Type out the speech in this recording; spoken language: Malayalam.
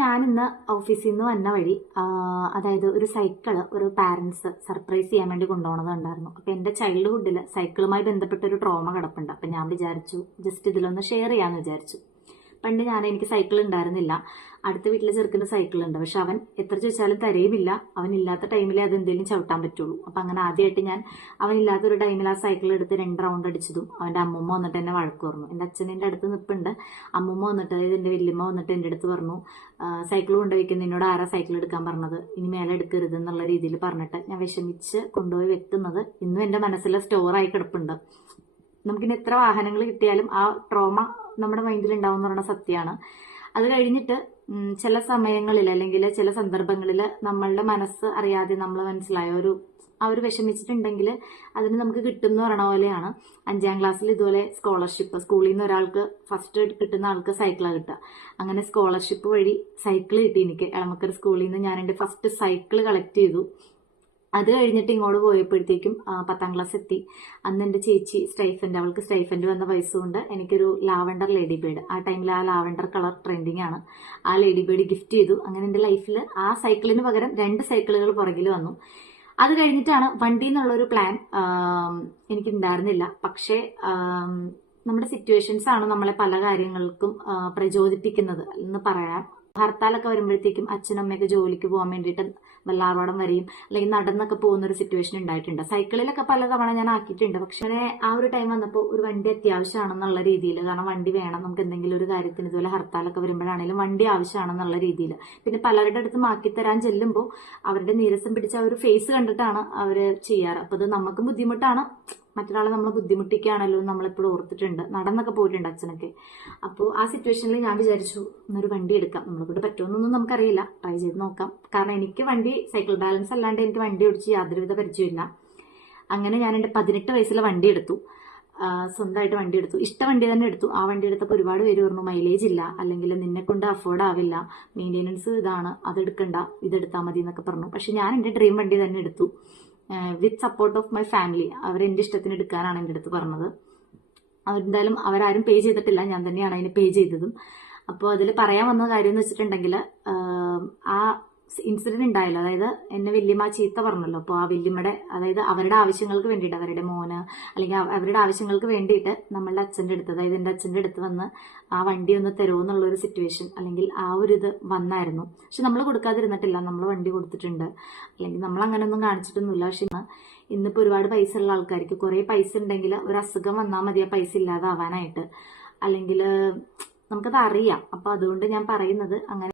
ഞാൻ ഇന്ന് ഓഫീസിൽ നിന്ന് വന്ന വഴി അതായത് ഒരു സൈക്കിള് ഒരു പാരന്റ്സ് സർപ്രൈസ് ചെയ്യാൻ വേണ്ടി കൊണ്ടുപോകുന്നതുണ്ടായിരുന്നു. അപ്പൊ എന്റെ ചൈൽഡ്ഹുഡിൽ സൈക്കിളുമായി ബന്ധപ്പെട്ട ഒരു ട്രോമ കിടപ്പുണ്ട്. അപ്പൊ ഞാൻ വിചാരിച്ചു ജസ്റ്റ് ഇതിലൊന്ന് ഷെയർ ചെയ്യാന്ന് വിചാരിച്ചു. പണ്ട് എനിക്ക് സൈക്കിൾ ഉണ്ടായിരുന്നില്ല. അടുത്ത വീട്ടിൽ ചെറുക്കുന്ന സൈക്കിൾ ഉണ്ട്. പക്ഷെ അവൻ എത്ര ചോദിച്ചാലും തരയുമില്ല. അവൻ ഇല്ലാത്ത ടൈമിലേ അത് എന്തെങ്കിലും ചവിട്ടാൻ പറ്റുള്ളൂ. അപ്പൊ അങ്ങനെ ആദ്യമായിട്ട് ഞാൻ അവനില്ലാത്ത ഒരു ടൈമിൽ ആ സൈക്കിൾ എടുത്ത് 2 റൗണ്ട് അടിച്ചതും അവന്റെ അമ്മൂമ്മ വന്നിട്ട് എന്നെ വഴക്ക് പറഞ്ഞു. എന്റെ അച്ഛനെ അടുത്ത് നിൽപ്പുണ്ട്. അമ്മൂമ്മ വന്നിട്ട്, അതായത് എന്റെ വല്യമ്മ വന്നിട്ട് എന്റെ അടുത്ത് പറഞ്ഞു, സൈക്കിൾ കൊണ്ടുപോയിക്കുന്ന നിന്നോട് ആരാ സൈക്കിൾ എടുക്കാൻ പറഞ്ഞത്, ഇനി മേലെ എടുക്കരുത് എന്നുള്ള രീതിയിൽ പറഞ്ഞിട്ട് ഞാൻ വിഷമിച്ച് കൊണ്ടുപോയി വെക്കുന്നത് ഇന്നും എന്റെ മനസ്സിൽ സ്റ്റോറായി കിടപ്പുണ്ട്. നമുക്കിനി എത്ര വാഹനങ്ങൾ കിട്ടിയാലും ആ ട്രോമ നമ്മുടെ മൈൻഡിൽ ഉണ്ടാവും എന്ന് പറയുന്ന സത്യമാണ്. അത് കഴിഞ്ഞിട്ട് ചില സമയങ്ങളിൽ അല്ലെങ്കിൽ ചില സന്ദർഭങ്ങളിൽ നമ്മളുടെ മനസ്സ് അറിയാതെ നമ്മൾ മനസ്സിലായ അവർ വിഷമിച്ചിട്ടുണ്ടെങ്കിൽ അതിന് നമുക്ക് കിട്ടും എന്ന് പറയണ പോലെയാണ്. 5ാം ക്ലാസ്സിൽ ഇതുപോലെ സ്കോളർഷിപ്പ്, സ്കൂളിൽ നിന്ന് ഒരാൾക്ക് ഫസ്റ്റ് കിട്ടുന്ന ആൾക്ക് സൈക്കിളാണ് കിട്ടുക. അങ്ങനെ സ്കോളർഷിപ്പ് വഴി സൈക്കിൾ കിട്ടി എനിക്ക്. എളമക്കര സ്കൂളിൽ നിന്ന് ഞാൻ എൻ്റെ ഫസ്റ്റ് സൈക്കിൾ കളക്ട് ചെയ്തു. അത് കഴിഞ്ഞിട്ട് ഇങ്ങോട്ട് പോയപ്പോഴത്തേക്കും 10ാം ക്ലാസ് എത്തി. അന്ന് എൻ്റെ ചേച്ചി അവൾക്ക് സ്റ്റൈഫൻഡ് വന്ന പൈസ കൊണ്ട് എനിക്കൊരു ലാവണ്ടർ ലേഡി ബേർഡ്, ആ ടൈമിൽ ആ ലാവണ്ടർ കളർ ട്രെൻഡിങ് ആണ്, ആ ലേഡി ബേർഡ് ഗിഫ്റ്റ് ചെയ്തു. അങ്ങനെ എൻ്റെ ലൈഫിൽ ആ സൈക്കിളിന് പകരം 2 സൈക്കിളുകൾ പുറകിൽ വന്നു. അത് കഴിഞ്ഞിട്ടാണ് വണ്ടി എന്നുള്ളൊരു പ്ലാൻ എനിക്ക് ഉണ്ടായിരുന്നില്ല. പക്ഷേ നമ്മുടെ സിറ്റുവേഷൻസ് ആണ് നമ്മളെ പല കാര്യങ്ങൾക്കും പ്രചോദിപ്പിക്കുന്നത് എന്ന് പറയാം. ഹർത്താലൊക്കെ വരുമ്പോഴത്തേക്കും അച്ഛനും അമ്മയൊക്കെ ജോലിക്ക് പോകാൻ വേണ്ടിയിട്ട് വെള്ളാർപാടം വരെയും അല്ലെങ്കിൽ നടന്നൊക്കെ പോകുന്ന ഒരു സിറ്റുവേഷൻ ഉണ്ടായിട്ടുണ്ട്. സൈക്കിളിലൊക്കെ പലതവണ ഞാൻ ആക്കിയിട്ടുണ്ട്. പക്ഷേ ആ ഒരു ടൈം വന്നപ്പോൾ ഒരു വണ്ടി അത്യാവശ്യമാണെന്നുള്ള രീതിയിൽ, കാരണം വണ്ടി വേണം നമുക്ക് എന്തെങ്കിലും ഒരു കാര്യത്തിന്, ഇതുപോലെ ഹർത്താലൊക്കെ വരുമ്പോഴാണെങ്കിലും വണ്ടി ആവശ്യമാണെന്നുള്ള രീതിയിൽ. പിന്നെ പലരുടെ അടുത്ത് മാക്കിത്തരാൻ ചെല്ലുമ്പോൾ അവരുടെ നീരസം പിടിച്ച ആ ഒരു ഫേസ് കണ്ടിട്ടാണ് അവര് ചെയ്യാറ്. അപ്പൊ അത് നമുക്ക് ബുദ്ധിമുട്ടാണ്, മറ്റൊരാളെ നമ്മൾ ബുദ്ധിമുട്ടിക്കുകയാണല്ലോ നമ്മളെപ്പോഴും ഓർത്തിട്ടുണ്ട്. നടന്നൊക്കെ പോയിട്ടുണ്ട് അച്ഛനൊക്കെ. അപ്പോൾ ആ സിറ്റുവേഷനിൽ ഞാൻ വിചാരിച്ചു എന്നൊരു വണ്ടി എടുക്കാം. നമ്മളെക്കൊണ്ട് പറ്റുമെന്നൊന്നും നമുക്കറിയില്ല, ട്രൈ ചെയ്ത് നോക്കാം. കാരണം എനിക്ക് സൈക്കിൾ ബാലൻസ് അല്ലാണ്ട് എനിക്ക് വണ്ടി ഓടിച്ച് യാതൊരുവിധ പരിചയമില്ല. അങ്ങനെ ഞാൻ എൻ്റെ 18 വയസ്സിലെ വണ്ടി എടുത്തു. സ്വന്തമായിട്ട് വണ്ടി എടുത്തു. ഇഷ്ട വണ്ടി തന്നെ എടുത്തു. ആ വണ്ടി എടുത്തപ്പോൾ ഒരുപാട് പേര് പറഞ്ഞു മൈലേജ് ഇല്ല, അല്ലെങ്കിൽ നിന്നെ കൊണ്ട് അഫോർഡ് ആവില്ല, മെയിൻ്റെനൻസ് ഇതാണ്, അതെടുക്കണ്ട, ഇതെടുത്താൽ മതി എന്നൊക്കെ പറഞ്ഞു. പക്ഷെ ഞാൻ എൻ്റെ ഡ്രീം വണ്ടി തന്നെ എടുത്തു. With support of my family. അവരെന്റെ ഇഷ്ടത്തിന് എടുക്കാനാണ് എൻ്റെ അടുത്ത് പറഞ്ഞത്. എന്തായാലും അവരാരും പേ ചെയ്തിട്ടില്ല, ഞാൻ തന്നെയാണ് അതിന് പേ ചെയ്തതും. അപ്പോൾ അതിൽ പറയാൻ വന്ന കാര്യം എന്ന് വെച്ചിട്ടുണ്ടെങ്കിൽ, ആ ഇൻസിഡന്റ് ഉണ്ടായല്ലോ, അതായത് എന്നെ വല്യമ്മ ചീത്ത പറഞ്ഞല്ലോ. അപ്പോൾ ആ വല്യമ്മയുടെ, അതായത് അവരുടെ ആവശ്യങ്ങൾക്ക് വേണ്ടിയിട്ട്, അവരുടെ മോന് അല്ലെങ്കിൽ അവരുടെ ആവശ്യങ്ങൾക്ക് വേണ്ടിയിട്ട് നമ്മളുടെ അച്ഛൻ്റെ അടുത്ത്, അതായത് എൻ്റെ അച്ഛൻ്റെ അടുത്ത് വന്ന് ആ വണ്ടി ഒന്ന് തരുമോ എന്നുള്ളൊരു സിറ്റുവേഷൻ അല്ലെങ്കിൽ ആ ഒരു ഇത് വന്നായിരുന്നു. പക്ഷെ നമ്മൾ കൊടുക്കാതിരുന്നിട്ടില്ല, നമ്മൾ വണ്ടി കൊടുത്തിട്ടുണ്ട്, അല്ലെങ്കിൽ നമ്മൾ അങ്ങനെയൊന്നും കാണിച്ചിട്ടൊന്നുമില്ല. പക്ഷെ ഇന്നിപ്പോൾ ഒരുപാട് പൈസ ഉള്ള ആൾക്കാർക്ക് കുറേ പൈസ ഉണ്ടെങ്കിൽ ഒരു അസുഖം വന്നാൽ മതി ആ പൈസ ഇല്ലാതാവാനായിട്ട്, അല്ലെങ്കിൽ നമുക്കത് അറിയാം. അപ്പോൾ അതുകൊണ്ട് ഞാൻ പറയുന്നത് അങ്ങനെ